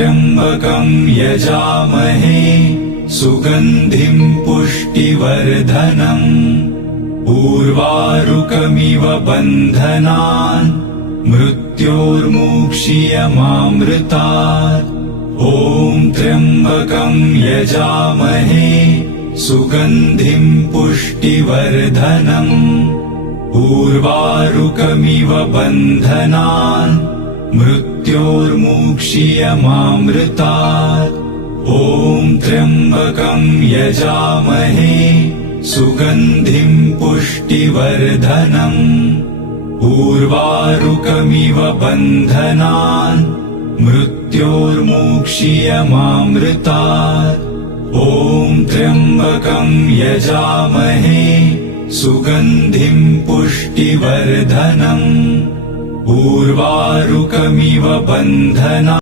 त्र्यम्बकं यजामहे सुगन्धिं पुष्टिवर्धनम् उर्वारुकमिव बन्धनान् मृत्योर्मुक्षीयमामृतात्। ॐ त्र्यम्बकं यजामहे सुगन्धिं पुष्टिवर्धनम् उर्वारुकमिव बन्धनान् मृत्योर्मुक्षीयमामृतात्। ॐ त्र्यम्बकं यजामहे सुगन्धिं पुष्टिवर्धनम् उर्वारुकमिव बन्धनान् मृत्योर्मुक्षीयमामृतात्। ॐ त्र्यम्बकं यजामहे सुगन्धिं पुष्टिवर्धनम् उर्वारुकमिव बन्धनान्